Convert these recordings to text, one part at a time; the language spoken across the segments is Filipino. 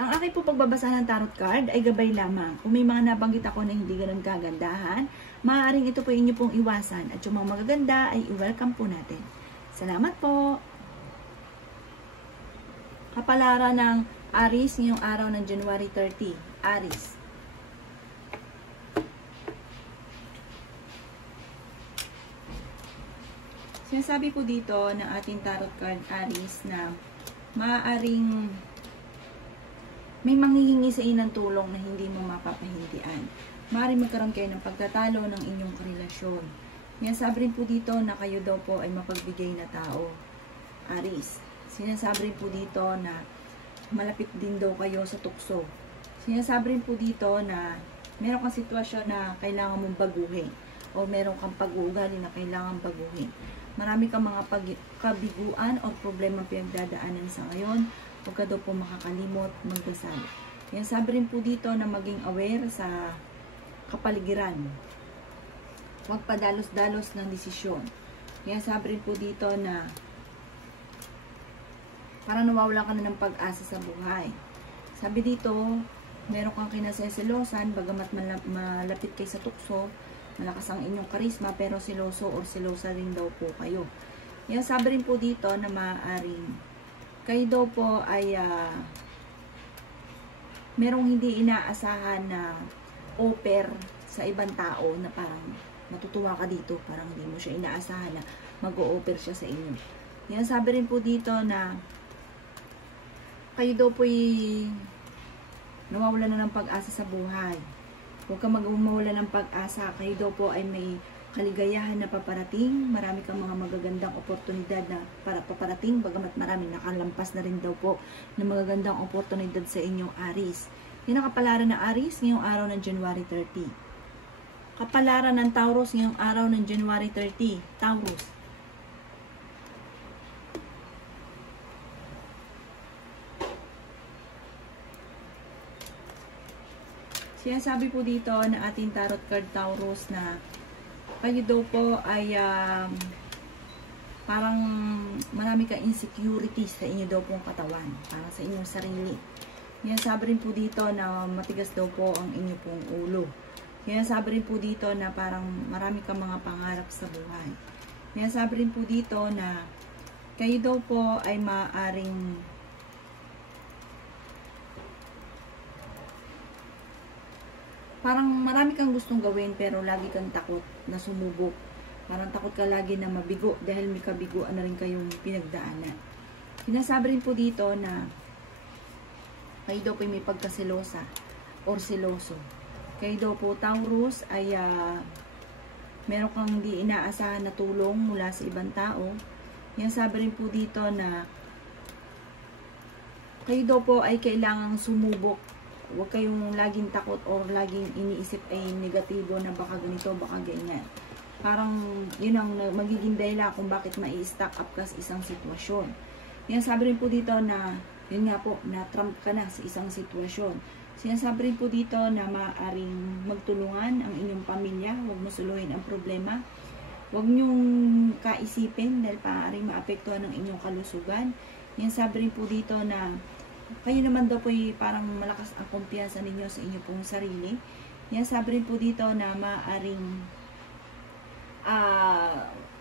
Ang aking po pagbabasa ng tarot card ay gabay lamang. Kung may mga nabanggit ako na hindi ganun kagandahan, maaaring ito po inyo pong iwasan. At yung mga magaganda ay i-welcome po natin. Salamat po! Kapalaran ng Aries ngayong araw ng January 30. Aries. Sinasabi po dito ng ating tarot card Aries na maaaring may manghihingi sa inyo ng tulong na hindi mo mapapahindian. Maaaring magkaroon kayo ng pagtatalo ng inyong karelasyon. Sinasabi rin po dito na kayo daw po ay mapagbigay na tao. Aries. Sinasabi rin po dito na malapit din daw kayo sa tukso. Sinasabi rin po dito na meron kang sitwasyon na kailangan mong baguhin o meron kang pag-uugali na kailangan baguhin. Marami kang mga kabiguan o problema pinagdadaanan sa ngayon. Huwag ka daw po makakalimot magdasal. Sinasabi rin po dito na maging aware sa kapaligiran. Huwag padalos-dalos ng desisyon. Sinasabi rin po dito na parang nawawala ka na ng pag-asa sa buhay. Sabi dito, meron kang kinaseselosan, bagamat malapit kayo sa tukso, malakas ang inyong karisma, pero siloso or silosa rin daw po kayo. Yan, sabi rin po dito na maaaring kayo daw po ay merong hindi inaasahan na offer sa ibang tao na parang matutuwa ka dito, parang hindi mo siya inaasahan na mag-o-offer siya sa inyo. Yan, sabi rin po dito na kayo daw po ay nawawala na ng pag-asa sa buhay. Huwag kang mawala ng pag-asa. Kayo daw po ay may kaligayahan na paparating. Marami kang mga magagandang oportunidad na paparating. Bagamat marami nakalampas na rin daw po ng magagandang oportunidad sa inyong Aries. Yan ang kapalaran ng Aries ngayong araw ng January 30. Kapalaran ng Taurus ngayong araw ng January 30. Taurus. Sinasabi po dito na ating tarot card Taurus na kayo daw po ay parang marami kang insecurities sa inyo daw pong katawan, para sa inyong sarili. Sinasabi rin po dito na matigas daw po ang inyo pong ulo. Sinasabi rin po dito na parang marami kang mga pangarap sa buhay. Sinasabi rin po dito na kayo daw po ay maaaring parang marami kang gustong gawin pero lagi kang takot na sumubok. Parang takot ka lagi na mabigo dahil may kabiguan na rin kayong pinagdaanan. Sinasabi rin po dito na kayo daw po may pagkaselosa or seloso. Kayo daw po Taurus ay meron kang hindi inaasahan na tulong mula sa ibang tao. Sinasabi rin po dito na kayo daw po ay kailangang sumubok. Huwag kayong laging takot or laging iniisip ay negatibo na baka ganito, baka ganyan. Parang yun ang magiging dahilan kung bakit mai-stack up ka sa isang sitwasyon. Sinasabi rin po dito na, yun nga po, na-trump ka na sa isang sitwasyon. Sinasabi rin po dito na maaaring magtulungan ang inyong pamilya. Huwag mo suluhin ang problema. Huwag niyong kaisipin dahil maaaring maapektuhan ng inyong kalusugan. Sinasabi rin po dito na kayo naman daw po parang malakas ang kumpiyansa ninyo sa inyo pong sarili. Sabi rin po dito na maaaring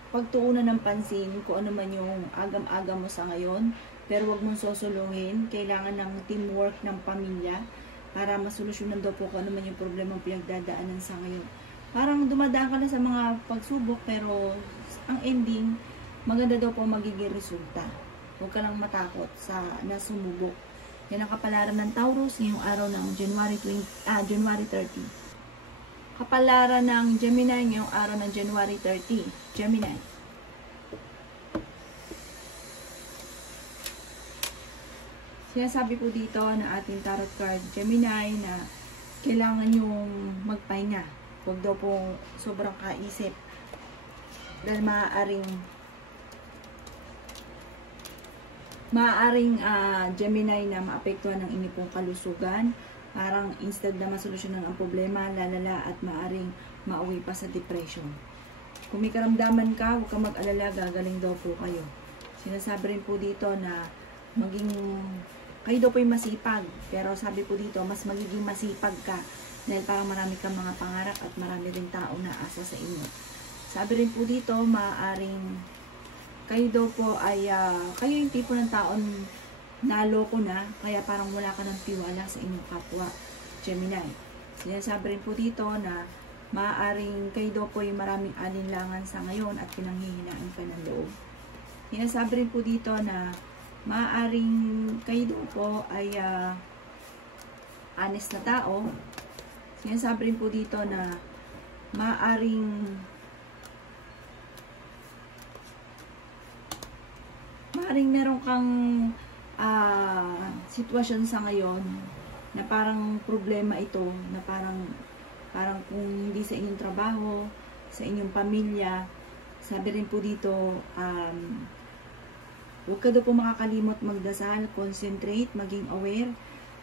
pagtuunan ng pansin kung ano man yung agam-agam mo sa ngayon, pero wag mong sosolungin. Kailangan ng teamwork ng pamilya para masolusyonan daw po kung ano man yung problema pinagdadaanan sa ngayon. Parang dumadaan ka na sa mga pagsubok, pero ang ending maganda daw po magiging resulta. Huwag ka lang matakot sa nasumubok. Yan ang kapalaran ng Taurus ngayong araw ng January 30. Kapalaran ng Gemini ngayong araw ng January 30. Gemini. Sinasabi po dito na ating tarot card Gemini na kailangan yung magpahinga. Huwag daw po sobrang kaisip dahil maaaring Gemini na maapektuhan ng inyong pong kalusugan. Parang instead na masolusyonan ang problema, lalala at maaaring mauwi pa sa depression. Kung may karamdaman ka, huwag kang mag-alala, gagaling daw po kayo. Sinasabi rin po dito na maging kayo daw po yung masipag. Pero sabi po dito, mas magiging masipag ka. Dahil parang marami kang mga pangarap at marami rin tao na asa sa inyo. Sabi rin po dito, maaaring kayo daw po ay, kayo yung tipo ng taon naloko na, kaya parang wala ka ng tiwala sa inyong kapwa, Gemini. Sinasabi rin po dito na maaaring kayo daw po yung maraming alinlangan sa ngayon at pinanghihinaan ka ng loob. Sinasabi rin po dito na maaaring kayo daw po ay honest na tao. Sinasabi rin po dito na maaaring meron kang sitwasyon sa ngayon na parang problema ito, na parang kung hindi sa inyong trabaho, sa inyong pamilya. Sabi rin po dito, huwag ka daw po makakalimot magdasal, concentrate, maging aware,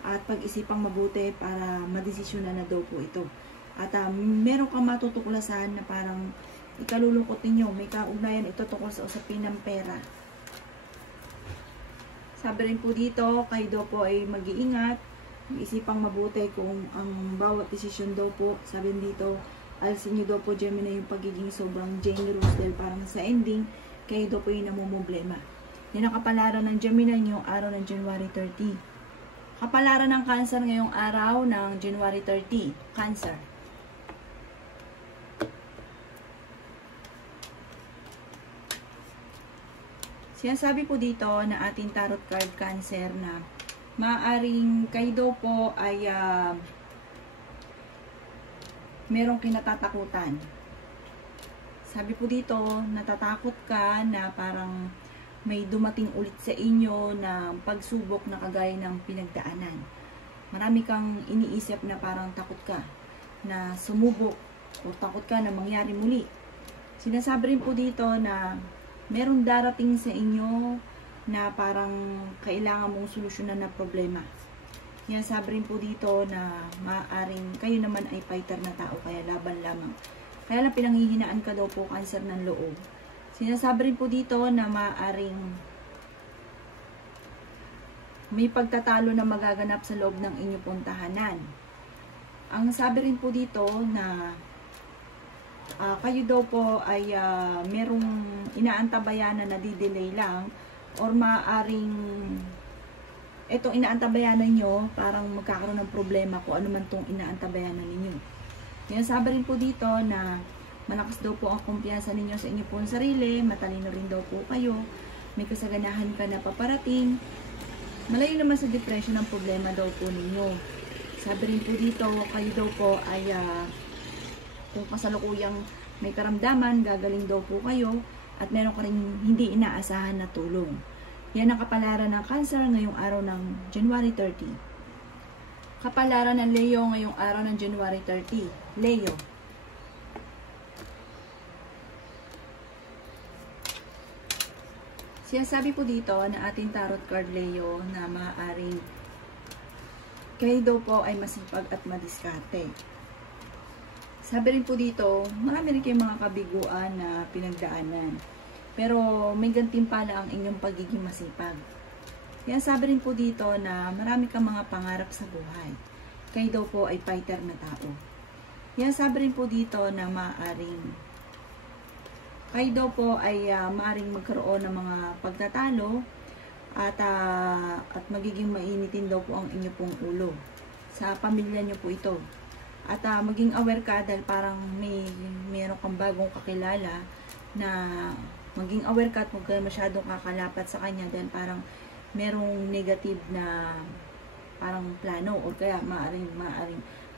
at pag-isipang mabuti para madesisyonan na daw po ito. At meron kang matutuklasan na parang ikalulungkot ninyo, may kaugnayan ito tungkol sa usapin ng pera. Sabi rin po dito, kayo daw po ay mag-iingat, mag-isipang mabuti kung ang bawat desisyon daw po, sabi dito, alisin nyo daw po Gemini yung pagiging sobrang generous dahil parang sa ending, kayo daw po yung namumblema. Yan ang kapalaran ng Gemini ngayong araw ng January 30. Kapalaran ng Cancer ngayong araw ng January 30. Cancer. Sinasabi po dito na ating tarot card Cancer na maaaring kayo daw po ay merong kinatatakutan. Sabi po dito, natatakot ka na parang may dumating ulit sa inyo na pagsubok na kagaya ng pinagdaanan. Marami kang iniisip na parang takot ka na sumubok o takot ka na mangyari muli. Sinasabi rin po dito na merong darating sa inyo na parang kailangan mong solusyonan na problema. Sinasabi rin po dito na maaaring kayo naman ay fighter na tao, kaya laban lamang. Kaya lang pinanghihinaan ka daw po, Cancer ng loob. Sinasabi rin po dito na maaaring may pagtatalo na magaganap sa loob ng inyong pong tahanan. Ang sabi rin po dito na kayo daw po ay merong inaantabayan na nadidelay lang, or maaaring itong inaantabayanan nyo, parang magkakaroon ng problema kung ano man itong inaantabayanan ninyo. Sinasabi rin po dito na malakas daw po ang kumpiyansa ninyo sa inyo pong sarili, matalino rin daw po kayo, may kasaganahan ka na paparating, malayo naman sa depression ang problema daw po ninyo. Sabi rin po dito, kayo daw po ay kung kasalukuyang may karamdaman, gagaling daw po kayo, at meron ka rin hindi inaasahan na tulong. Yan ang kapalaran ng Cancer ngayong araw ng January 30. Kapalaran ng Leo ngayong araw ng January 30. Leo. Sinasabi po dito na ating tarot card Leo na maaaring kayo daw po ay masipag at madiskarte. Sabi rin po dito, marami rin kayong mga kabiguan na pinagdaanan. Pero may gantimpala ang inyong pagiging masipag. Kaya sabi rin po dito na marami kang mga pangarap sa buhay. Kayo daw po ay fighter na tao. Kaya sabi rin po dito na maaaring kayo daw po ay maaaring magkaroon ng mga pagtatalo at magiging mainitin daw po ang inyo pong ulo. Sa pamilya nyo po ito. At maging aware ka dahil parang mayroon kang bagong kakilala na maging aware ka at huwag ka masyadong kakalapat sa kanya dahil parang merong negative na parang plano, or kaya maaaring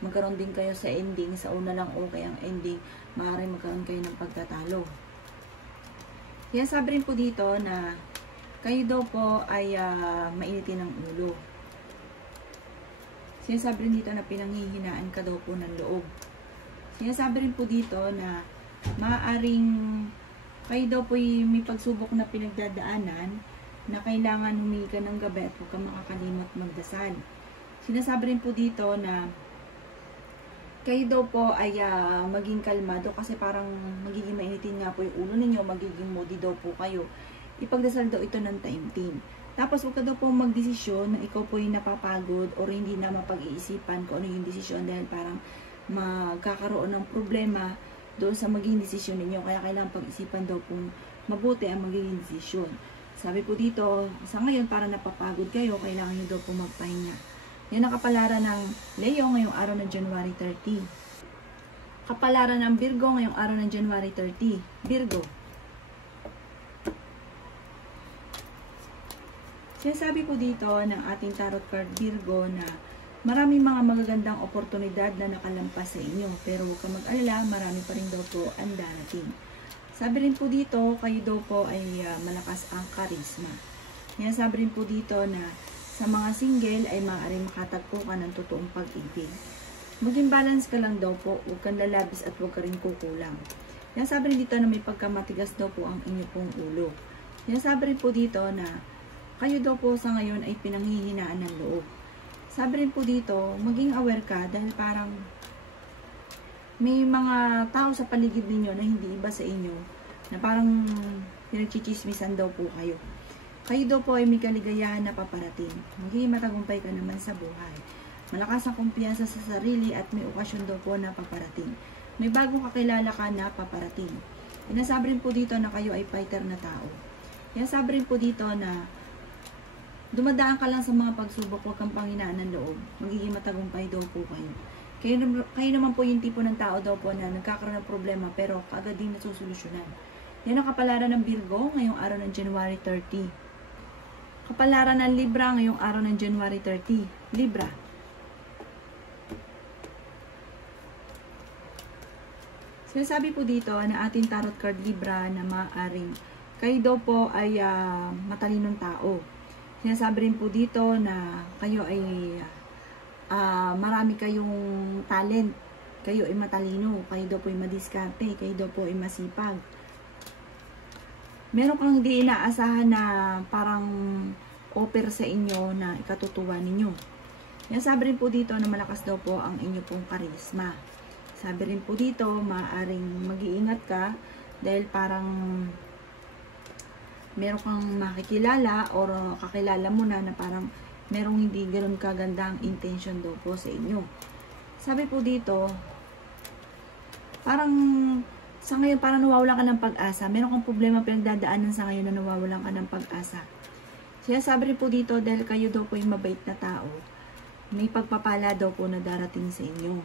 magkaroon din kayo sa ending, sa una lang okay ang ending, maaaring magkaroon kayo ng pagtatalo. Kaya sabi rin po dito na kayo daw po ay mainitin ng ulo. Sinasabi rin dito na pinanghihinaan ka daw po ng loob. Sinasabi rin po dito na maaaring kayo daw po may pagsubok na pinagdadaanan na kailangan humingi ka ng gabi at huwag ka makakalimot magdasal. Sinasabi rin po dito na kayo daw po ay maging kalmado kasi parang magiging mainitin nga po yung ulo ninyo, magiging moody daw po kayo. Ipagdasal daw ito ng taimtim. Tapos huwag ka daw po magdesisyon na ikaw po yung napapagod or hindi na mapag-iisipan kung ano yung desisyon dahil parang magkakaroon ng problema doon sa magiging desisyon ninyo. Kaya kailangan pag-isipan daw po mabuti ang magiging desisyon. Sabi po dito, sa ngayon para napapagod kayo, kailangan nyo daw po magpahinga. Yan ang kapalaran ng Leo ngayong araw ng January 30. Kapalaran ng Virgo ngayong araw ng January 30. Virgo. Sinasabi po dito ng ating tarot card Virgo na maraming mga magagandang oportunidad na nakalampas sa inyo. Pero huwag ka mag-alala, marami pa rin daw po ang darating. Sabi rin po dito, kayo daw po ay malakas ang charisma. Sabi rin po dito na sa mga single ay maaaring makatagpo ka ng totoong pag-ibig. Maging balance ka lang daw po, huwag kang lalabis at huwag ka rin kukulang. Sabi rin dito na may pagkamatigas daw po ang inyo pong ulo. Sabi rin po dito na kayo daw po sa ngayon ay pinanghihinaan ng loob. Sabi rin po dito, maging aware ka dahil parang may mga tao sa paligid ninyo na hindi iba sa inyo na parang pinagchichismisan daw po kayo. Kayo daw po ay may kaligayahan na paparating. Magiging matagumpay ka naman sa buhay. Malakas ang kumpiyansa sa sarili at may okasyon daw po na paparating. May bagong kakilala ka na paparating. Sabi rin po dito na kayo ay fighter na tao. Sabi rin po dito na dumadaan ka lang sa mga pagsubok, huwag kang panghinaan ng loob. Magiging matagumpay daw po kayo. Kayo naman po yung tipo ng tao daw po na nagkakaroon ng problema pero kaagad din nasusolusyonan. Yan ang kapalaran ng Virgo ngayong araw ng January 30. Kapalaran ng Libra ngayong araw ng January 30. Libra. Sinasabi po dito na ating tarot card Libra na maaaring kayo daw po ay matalinong tao. Sinasabi rin po dito na kayo ay marami kayong talent. Kayo ay matalino. Kayo daw po ay madiskarte. Kayo daw po ay masipag. Meron kang hindi inaasahan na parang offer sa inyo na ikatutuwa ninyo. Sabi rin po dito na malakas daw po ang inyo pong karisma. Sabi rin po dito, maaaring mag-iingat ka dahil parang meron kang makikilala or kakilala mo na parang merong hindi ganoon kagandang intention daw po sa inyo. Sabi po dito, parang sa ngayon parang nawawalan ka ng pag-asa. Meron kang problema pinagdadaanan sa ngayon na nawawalan ka ng pag-asa. Sabi rin po dito dahil kayo daw po yung mabait na tao, may pagpapala daw po na darating sa inyo.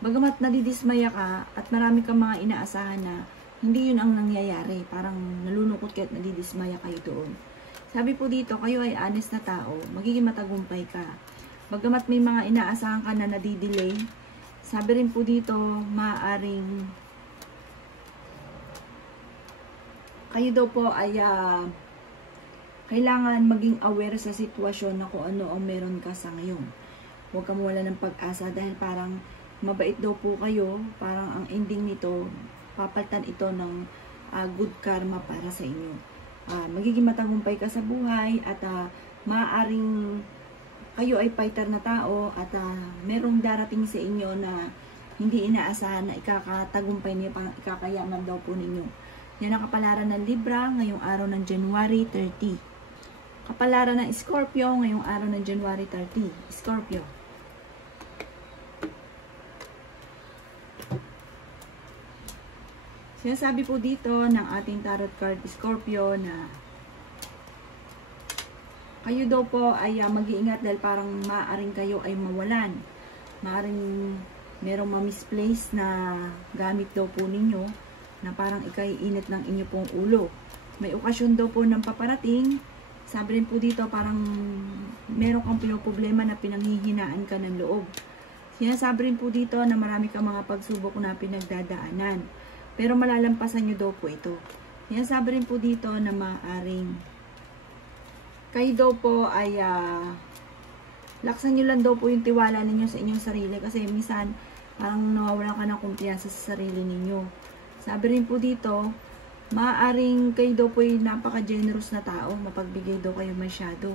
Bagamat nadidismaya ka at marami kang mga inaasahan na hindi yun ang nangyayari. Parang nalulungkot kayo at nadidismaya kayo doon. Sabi po dito, kayo ay honest na tao. Magiging matagumpay ka. Bagamat may mga inaasahan ka na nadidelay, sabi rin po dito, maaaring kayo daw po ay kailangan maging aware sa sitwasyon na kung ano ang meron ka sa ngayon. Huwag ka mawala ng pag-asa dahil parang mabait daw po kayo. Parang ang ending nito, papalitan ito ng good karma para sa inyo. Magiging matagumpay ka sa buhay at maaaring kayo ay fighter na tao at merong darating sa inyo na hindi inaasahan na ikakatagumpay niyo, ikakayaman daw po ninyo. Yan ang kapalaran ng Libra ngayong araw ng January 30. Kapalaran ng Scorpio ngayong araw ng January 30. Scorpio. Sinasabi po dito ng ating tarot card Scorpio na kayo daw po ay mag-iingat dahil parang maaaring kayo ay mawalan. Maaaring merong ma-misplace na gamit daw po ninyo na parang ikaiinit ng inyo pong ulo. May okasyon daw po ng paparating. Sabi rin po dito parang meron kang pinoproblema na pinanghihinaan ka ng loob. Sinasabi rin po dito na marami kang mga pagsubok na pinagdadaanan. Pero malalampasan nyo daw po ito. Sinasabi rin po dito na maaaring kayo daw po ay laksan nyo lang daw po yung tiwala ninyo sa inyong sarili kasi minsan parang nawawalan ka ng kumpiyansa sa sarili ninyo. Sabi rin po dito, maaaring kayo daw po yung napaka-generous na tao, mapagbigay daw kayo masyado.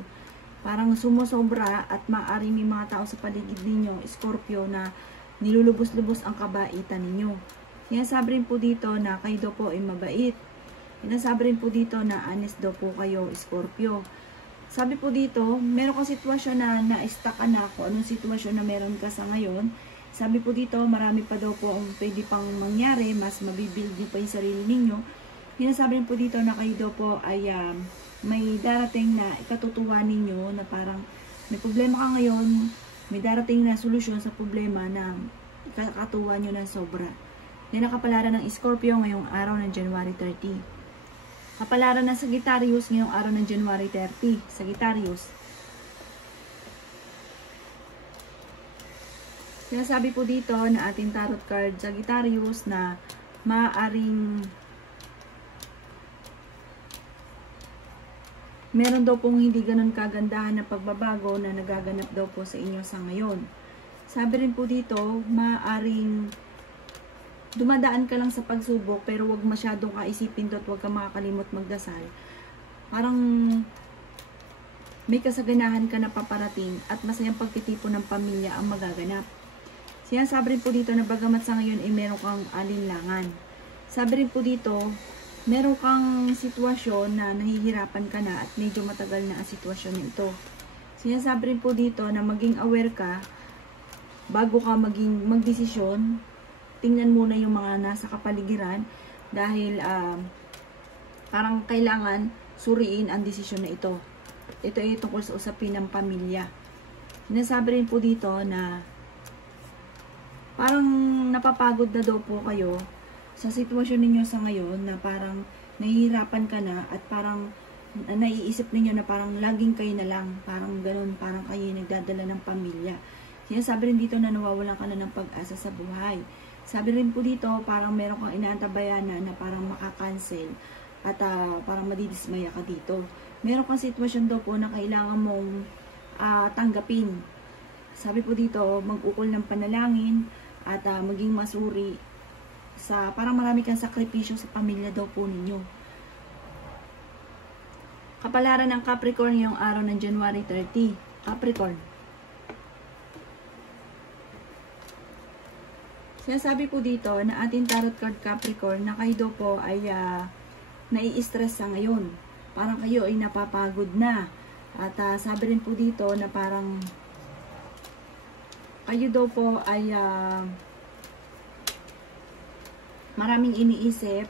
Parang sumusobra at maaaring may mga tao sa paligid ninyo, Scorpio, na nilulubos-lubos ang kabaitan ninyo. Sinasabi rin po dito na kayo daw po ay mabait. Sinasabi rin po dito na honest daw po kayo, Scorpio. Sabi po dito, meron kang sitwasyon na na-stuck ka na ako. Anong sitwasyon na meron ka sa ngayon? Sabi po dito, marami pa daw po ang pwede pang mangyari, mas mabibuild niyo pa yung sarili ninyo. Sinasabi po dito na kayo daw po ay may darating na ikatutuwa ninyo na parang may problema ka ngayon, may darating na solusyon sa problema na ikakatuwa nyo ng sobra. Yan ang kapalaran ng Scorpio ngayong araw ng January 30. Kapalaran ng Sagittarius ngayong araw ng January 30. Sagittarius. Sinasabi po dito na ating tarot card Sagittarius na maaaring meron daw pong hindi ganun kagandahan na pagbabago na nagaganap daw po sa inyo sa ngayon. Sabi rin po dito, maaaring dumadaan ka lang sa pagsubok pero wag masyadong kaisipin to at wag ka makakalimot magdasal. Parang may kasaganahan ka na paparating at masayang pagtitipon ng pamilya ang magaganap. Sinasabi rin po dito na bagamat sa ngayon ay meron kang alinlangan. Sabi rin po dito, meron kang sitwasyon na nahihirapan ka na at medyo matagal na ang sitwasyon na ito. Sinasabi rin po dito na maging aware ka bago ka magdesisyon. Tingnan muna yung mga nasa kapaligiran dahil parang kailangan suriin ang desisyon na ito. Ito ay tungkol sa usapin ng pamilya. Sinasabi rin po dito na parang napapagod na daw po kayo sa sitwasyon ninyo sa ngayon na parang nahihirapan ka na at parang naiisip ninyo na parang laging kayo na lang, parang ganun, parang kayo nagdadala ng pamilya. Sinasabi rin dito na nawawalan ka na ng pag-asa sa buhay. Sabi rin po dito, parang meron kang inaantabayan na parang makakancel at parang madidismaya ka dito. Meron kang sitwasyon daw po na kailangan mong tanggapin. Sabi po dito, mag-ukol ng panalangin at maging masuri sa parang marami kang sakripisyo sa pamilya daw po ninyo. Kapalaran ng Capricorn yung araw ng January 30. Capricorn. Sinasabi po dito na ating tarot card Capricorn na kayo daw po ay nai-stress sa ngayon. Parang kayo ay napapagod na. At sabi rin po dito na parang kayo daw po ay maraming iniisip.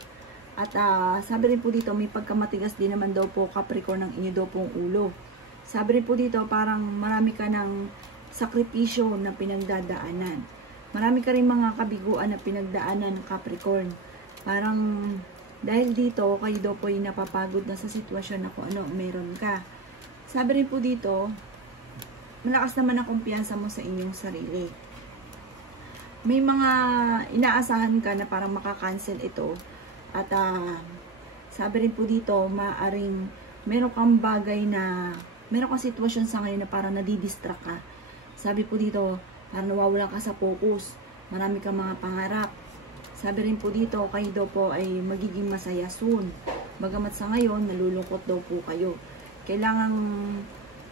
At sabi rin po dito may pagkamatigas din naman daw po Capricorn ng inyo daw pong ulo. Sabi rin po dito parang marami ka ng sakripisyo na pinagdadaanan. Marami ka rin mga kabiguan na pinagdaanan ng Capricorn. Parang dahil dito, kayo daw po ay napapagod na sa sitwasyon na kung ano meron ka. Sabi rin po dito, malakas naman ang kumpiyansa mo sa inyong sarili. May mga inaasahan ka na parang makakancel ito. At sabi rin po dito, maaring meron kang bagay na, meron kang sitwasyon sa ngayon na parang nadidistract ka. Sabi po dito, parang nawawalan ka sa focus. Marami kang mga pangarap. Sabi rin po dito, kayo daw po ay magiging masaya soon. Bagamat sa ngayon, nalulungkot daw po kayo. Kailangang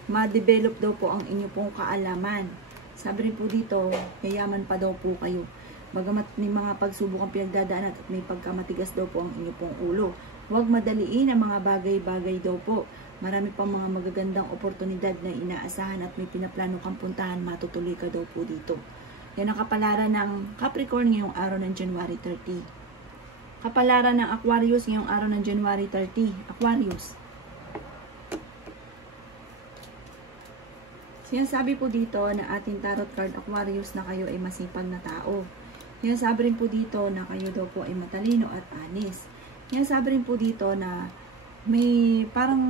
ma-develop daw po ang inyo pong kaalaman. Sabi rin po dito, yayaman pa daw po kayo. Bagamat may mga pagsubok ang pinagdadaanan at may pagkamatigas daw po ang inyo pong ulo. Huwag madaliin ang mga bagay-bagay daw po. Marami pang mga magagandang oportunidad na inaasahan at may pinaplano kang puntahan, matutuloy ka daw po dito. Yan ang kapalaran ng Capricorn ngayong araw ng January 30. Kapalaran ng Aquarius ngayong araw ng January 30. Aquarius. Sinasabi po dito na ating tarot card Aquarius na kayo ay masipag na tao. Sinasabi rin po dito na kayo daw po ay matalino at honest. Sinasabi rin po dito na may parang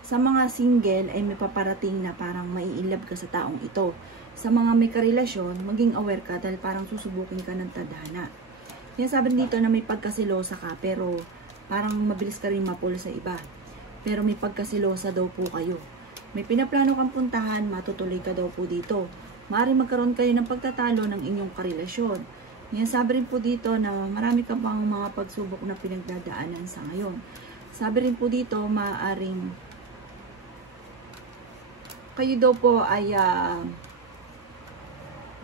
sa mga single ay may paparating na parang maiilab ka sa taong ito. Sa mga may karelasyon, maging aware ka dahil parang susubukin ka ng tadhana. Sinasabi dito na may pagkasilosa ka pero parang mabilis ka rin mapul sa iba. Pero may pagkasilosa daw po kayo. May pinaplano kang puntahan, matutuloy ka daw po dito. Maaaring magkaroon kayo ng pagtatalo ng inyong karelasyon. Sinasabi rin po dito na marami ka pang mga pagsubok na pinagdadaanan sa ngayon. Sabi rin po dito, maaaring kayo daw po ay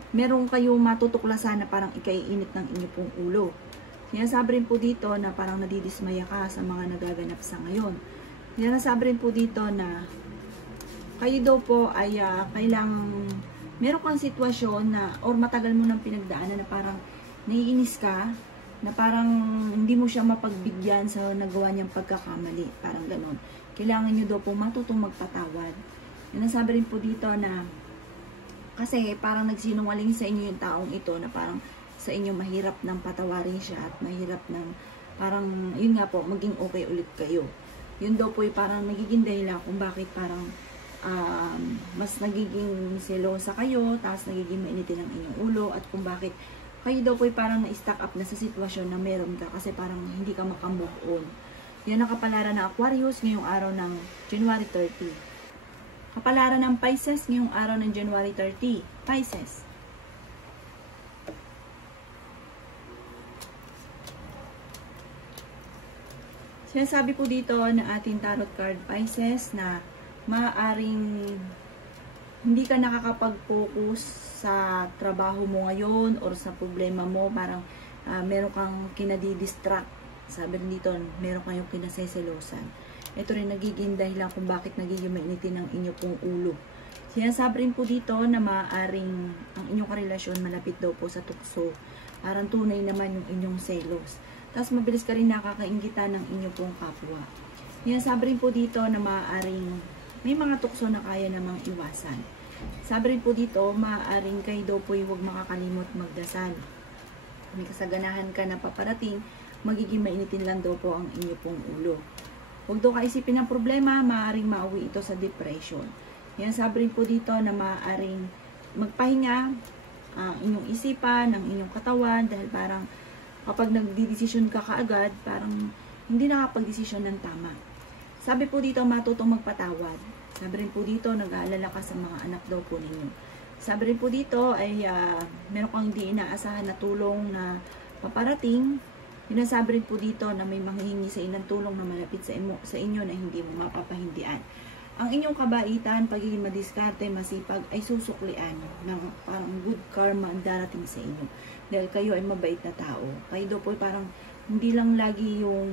meron kayong matutuklasan na parang ikaiinit ng inyo pong ulo. Sinasabi rin po dito na parang nadidismaya ka sa mga nagaganap sa ngayon. Sinasabi rin po dito na kayo daw po ay kailangang meron kang sitwasyon na or matagal mo nang pinagdaanan na parang naiinis ka, na parang hindi mo siya mapagbigyan sa nagawa niyang pagkakamali, parang ganun. Kailangan niyo daw po matutong magpatawad. Yan ang sabi rin po dito na kasi parang nagsinungaling sa inyo yung taong ito na parang sa inyo mahirap nang patawarin siya at mahirap nang parang yun nga po maging okay ulit kayo. Yun daw po parang nagiging dahilan kung bakit parang mas nagiging selosa kayo, tapos nagiging mainitin ang inyong ulo, at kung bakit kayo daw po parang na-stack up na sa sitwasyon na meron ka kasi parang hindi ka makamove on. Yan ang kapalaran ng Aquarius ngayong araw ng January 30. Kapalaran ng Pisces ngayong araw ng January 30. Pisces. Sinasabi po dito ng ating tarot card Pisces na maaaring hindi ka nakakapag-focus sa trabaho mo ngayon or sa problema mo, parang meron kang kinadidistract. Sabi rin dito, meron kayong kinaseselosan. Ito rin nagiging dahilan kung bakit nagiging mainitin ang inyo pong ulo. Sinasabi rin po dito na maaaring ang inyong karelasyon malapit daw po sa tukso. Parang tunay naman yung inyong selos. Tapos mabilis ka rin nakakaingitan ng inyong pong kapwa. Sinasabi rin po dito na maaaring may mga tukso na kaya namang iwasan. Sabi rin po dito, maaaring kayo daw po huwag makakalimot magdasal. May kasaganahan ka na paparating, magiging mainitin lang daw po ang inyo pong ulo. Huwag daw kaisipin ng problema, maaaring mauwi ito sa depression. Yan, sabi rin po dito na maaaring magpahinga ang inyong isipan, ang inyong katawan, dahil parang kapag nagdidesisyon ka kaagad, parang hindi nakapag-desisyon ng tama. Sabi po dito, matutong magpatawad. Sabi rin po dito, nag-aalala ka sa mga anak daw po ninyo. Sabi rin po dito ay meron kang hindi inaasahan na tulong na paparating. Sinasabi rin po dito na may manghihingi sa inang tulong na malapit sa inyo na hindi mo mapapahindian. Ang inyong kabaitan, pagiging madiskarte, masipag, ay susuklian ng parang good karma ang darating sa inyo. Dahil kayo ay mabait na tao. Kayo daw po parang hindi lang lagi yung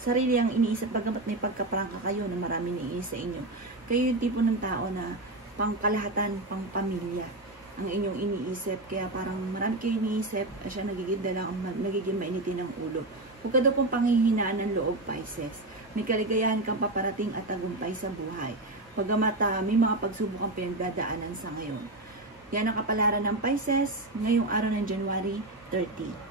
sarili ang iniisip, bagamat may pagkaprangka kayo na marami iniisip sa inyo. Kayo yung tipo ng tao na pangkalahatan, pang pamilya ang inyong iniisip. Kaya parang marami kayo iniisip, siya nagiging mainitin ng ulo. Huwag ka daw pong panghihinaan ng loob, Pisces. May kaligayahan kang paparating at tagumpay sa buhay. Bagamat may mga pagsubok ang pinagdadaanan sa ngayon. Yan ang kapalaran ng Pisces ngayong araw ng January 30.